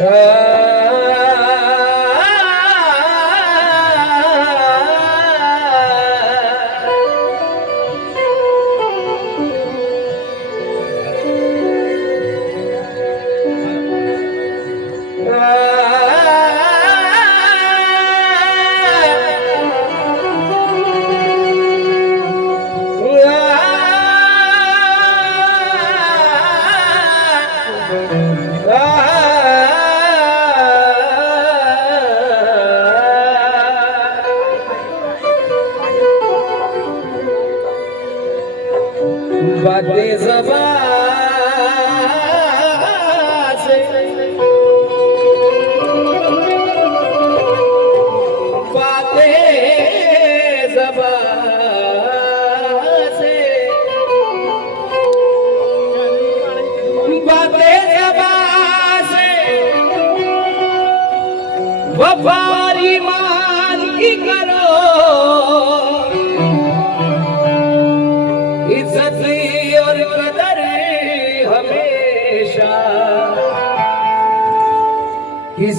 É.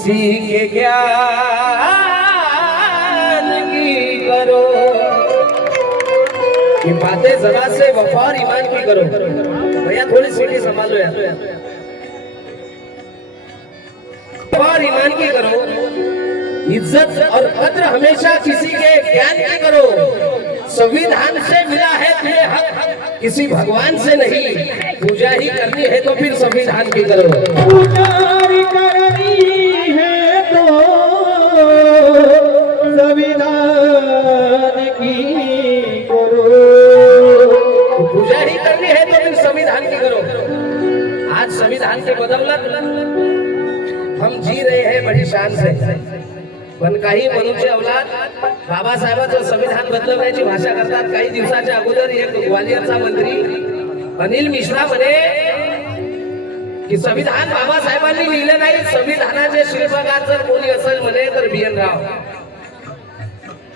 किसी के ज्ञान की करो। ये बातें जरा से वफा और ईमान की करो। भैया, थोड़ी सीढ़ी संभालो यार। वफा और ईमान की करो। इज़्ज़त और कद्र हमेशा किसी के ज्ञान की करो। संविधान से मिला है तुम्हें हक। किसी भगवान से नहीं। पूजा ही करनी है तो फिर संविधान की करो। पुजारी करनी संविधान की करो। आज संविधान के बदौलत हम जी रहे हैं बड़ी शान से। पण काही मनुष्य अवलाद बाबासाहेबांचं संविधान बदलवण्याची भाषा करतात. काही दिवसाच्या अगोदर एक ग्वालियरचा मंत्री अनिल मिश्रा म्हणे की संविधान बाबासाहेबांनी लिहिलं नाही संविधानाचे शिल्पकार जर कोणी असेल म्हणे तर बी एन राव.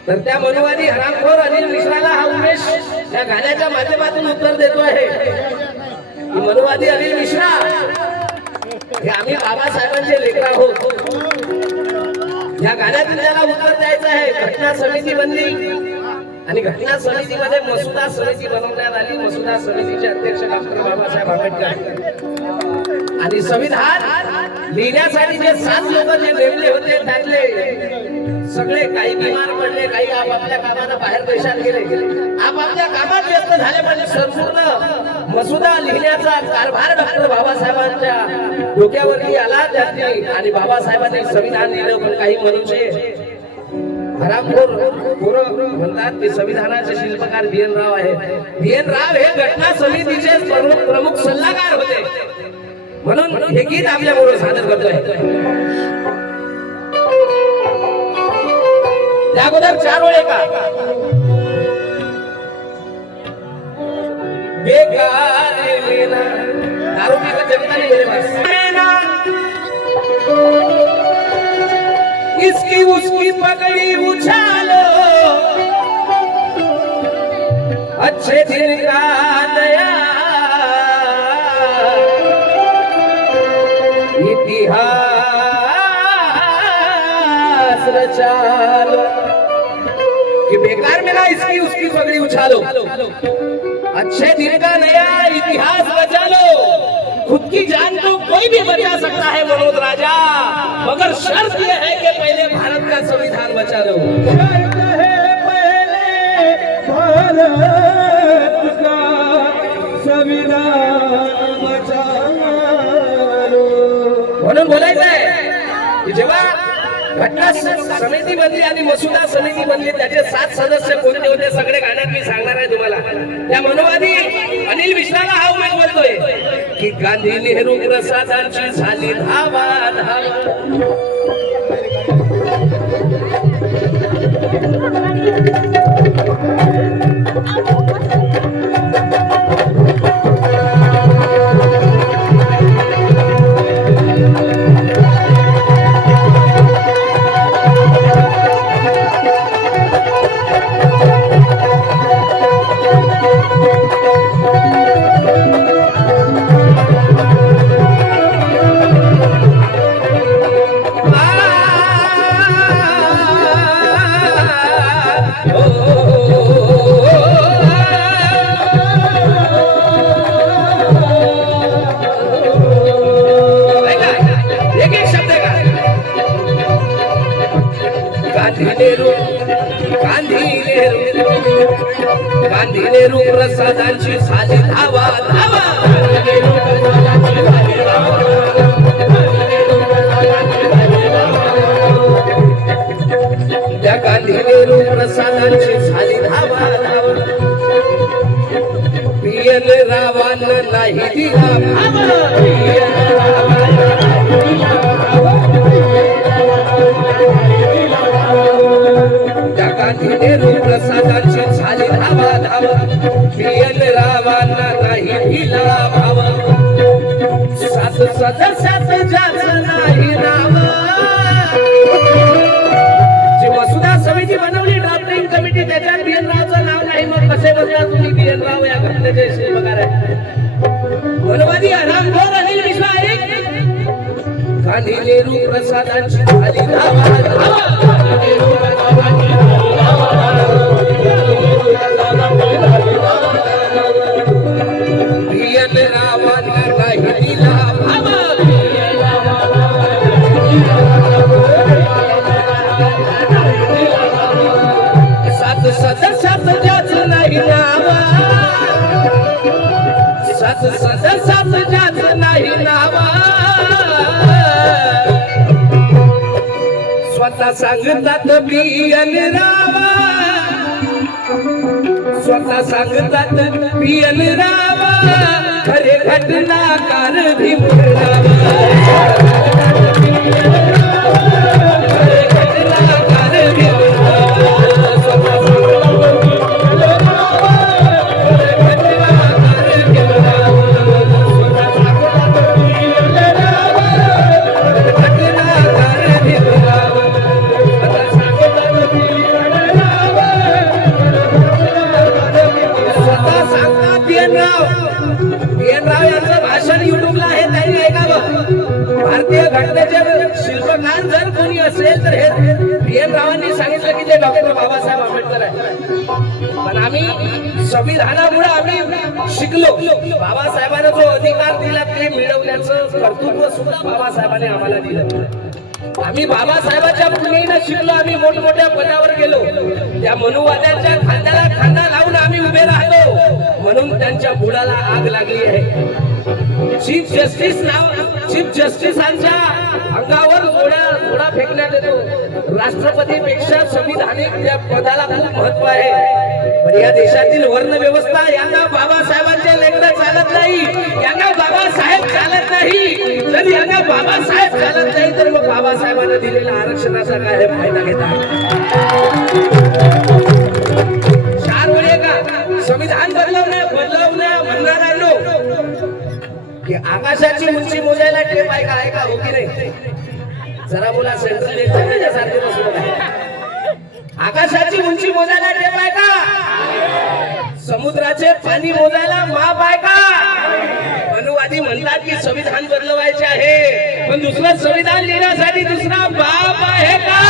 तर त्या मनुवादी हरामखोर अनिल मिश्राला हा उमेश या गाण्याच्या माध्यमातून उत्तर देतो आहे की मनुवादी अनिल मिश्रा. हे आम्ही बाबासाहेबांचे लेकर आहोत. या गाण्यातून त्याला उत्तर द्यायचं आहे घटना समिती बनली. आणि घटना समितीमध्ये मसुदा समिती बनवण्यात आली. मसुदा समितीचे अध्यक्ष डॉक्टर बाबासाहेब आंबेडकर. आणि संविधान लिहिण्यासाठी जे सात लोक जे नेमले होते त्यातले सगळे काही बिमार पडले काही आपापल्या कामानं बाहेर देशात गेले. आपापल्या कामात व्यस्त झाले म्हणजे संपूर्ण मसुदा लिहिण्याचा कारभार डॉक्टर बाबासाहेबांच्या डोक्यावरती आला त्यांनी आणि बाबासाहेबांनी संविधान लिहिलं पण काही मनुष्य हरामखोर पोरं म्हणतात की संविधानाचे शिल्पकार बी एन राव आहे बी एन राव हे घटना समितीचे प्रमुख प्रमुख सल्लागार होते. म्हणून हे गीत आपल्याबरोबर सादर करतोय. त्या अगोदर चार वेळे का? बेकार दारू पी मेरे पास इसकी उसकी पगड़ी उछालो. अच्छे दिन का दया. इतिहास रचालो बेकार में ना इसकी, उसकी पगड़ी उछालो। अच्छे दिन का नया इतिहास बचा लो। खुद की जान को कोई भी बचा सकता है मनोज राजा। मगर शर्त यह है कि पहले भारत का संविधान बचा लो। भारत का संविधान बचा लो म्हणून बोलायचं जेव्हा घटना समिती बनली आणि मसुदा समिती बनली त्याचे सात सदस्य कोणते होते सगळे गाण्यात मी सांगणार आहे तुम्हाला. त्या मनोवादी अनिल मिश्राला हा उमेद बोलतोय की गांधी नेहरू प्रसादांची झाली धावा धावा नेहरू गांधी नेहरू गांधी नेहरू प्रसादांची झाली धावा धावा. त्या गांधी नेहरू प्रसादांची झाली धावा धावा. पियन रावांना नाही दिला. प्रसादाचे झाले धावा धाव. पियल रावांना नाही दिला भाव. सात सदस्यात जात नाही नाव. जी वसुधा समिती बनवली ड्राफ्टिंग कमिटी त्याच्यात बीएन रावचं नाव नाही मग कसे बसला तुम्ही बीएन राव या घटनेचे शिल्पकार आहे आराम हरामखोर अनिल मिश्रा एक गांधी नेहरू प्रसादांची झाली धावा धावा. सात सदस्यात नाही नावा. स्वतः सांगतात बियन रावा. स्वतः सांगतात बियन रावा. खरे घटनाकार भीमरावा. कोणी असेल तर हे रावांनी सांगितलं की ते डॉक्टर बाबासाहेब आंबेडकर आहे पण आम्ही संविधानामुळे आम्ही शिकलो. बाबासाहेबांना जो अधिकार दिला ते मिळवण्याचं कर्तृत्व सुद्धा बाबासाहेबांनी आम्हाला दिलं. आम्ही बाबासाहेबांच्या पुण्यानं शिकलो आम्ही मोठमोठ्या पदावर गेलो. त्या मनुवाद्यांच्या खांद्याला खांदा लावून आम्ही उभे राहिलो. म्हणून त्यांच्या बुडाला आग लागली आहे. चीफ जस्टिस नाव चीफ जस्टिसांच्या अंगावर घोडा घोडा फेकण्यात येतो. राष्ट्रपतीपेक्षा संविधानिक त्या पदाला खूप महत्त्व आहे. पण या देशातील वर्ण व्यवस्था यांना बाबासाहेबांच्या लेकर चालत नाही. यांना बाबासाहेब चालत नाही. जर यांना बाबासाहेब चालत नाही तर मग बाबासाहेबांना दिलेल्या आरक्षणाचा काय फायदा घेता चार वेळे का? संविधान बदलवण्या बदलवण्या आकाशाची उंची मोजायला टेप आहे का? का? हो की नाही? जरा बोला सेंट्रल सारखे बसून आकाशाची उंची मोजायला टेप आहे का? समुद्राचे पाणी मोजायला माप आहे का? अनुवादी म्हणतात की संविधान बदलवायचे आहे. पण दुसरं संविधान लिहिण्यासाठी दुसरा बाप आहे का?